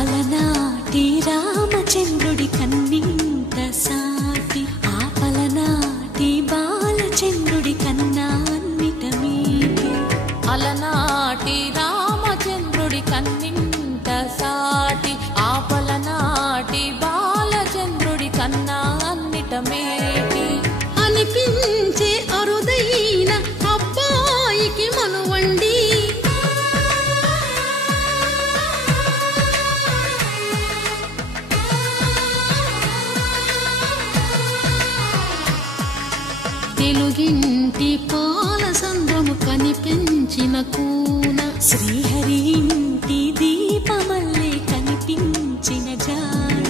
అలనాటి రామచంద్రుడి కన్నింత సాటి ఆపలనాటి బాలచంద్రుడి కన్నా అన్నిట మీటి అలనాటి రామచంద్రుడి కన్నింత సాటి ఆపలనాటి బాలచంద్రుడి కన్నా అన్నిట మేటి అనిపించే అరుదైన అబ్బాయికి మనువండి తెలుగింటి పాలసంద్రము కనిపించిన కూన శ్రీహరి ఇంటి దీపమల్లే కనిపించిన జాడ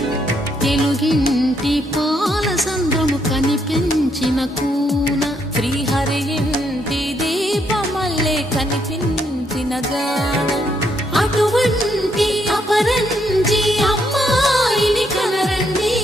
తెలుగింటి పాలసంద్రము కనిపించిన కూన శ్రీహరి ఇంటి దీపమల్లే కనిపించిన జాడ అటువంటి అపరంజి అమ్మాయిని కనరండి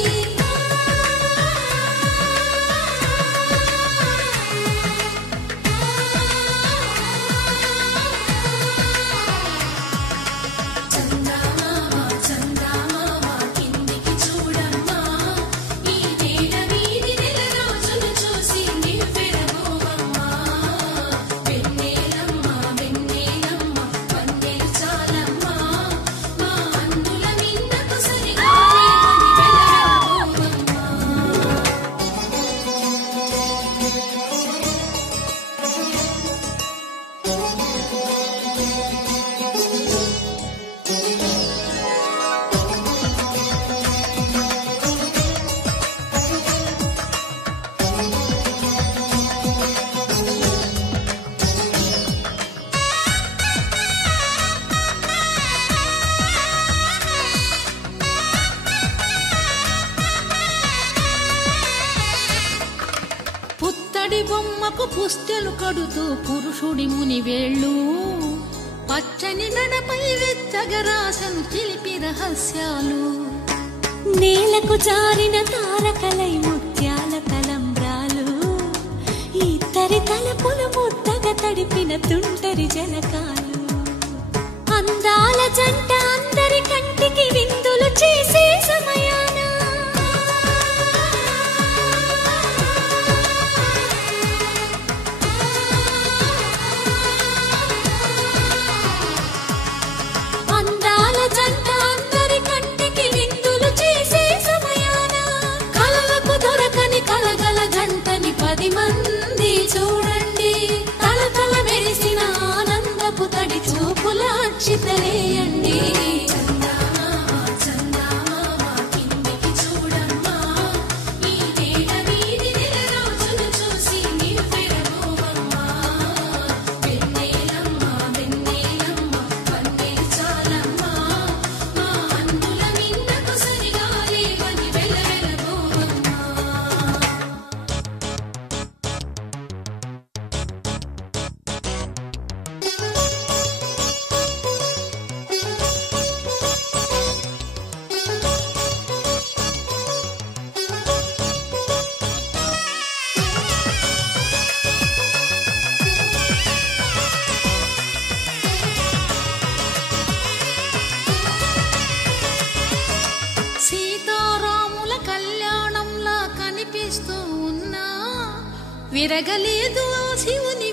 పుత్తడి బొమ్మకు పుస్తెలు కడుతూ పురుషుడి ముని వేళ్ళు పచ్చని మెడపై వెచ్చగరాసను చిలిపి రహస్యాలు నేలకు జారిన తారకలై ముత్యాల తలంబ్రాలు ఇద్దరి తలపులు ముద్దగా తడిపిన తుంటరి జలకాలు అందాల జంట అందరి కంటికి విందులు చేసే సమయాన అందాల జంట అందరి కంటికి విందులు చేసే సమయాన కలలకు దొరకని కలగల జంటని 10 మంది చూడండి తలతల మెరిసిన ఆనందపు తడి చూపుల అక్షితలేయండి సీతారాముల కళ్యాణంలా కనిపిస్తూ ఉన్నా విరగలేదు శివుని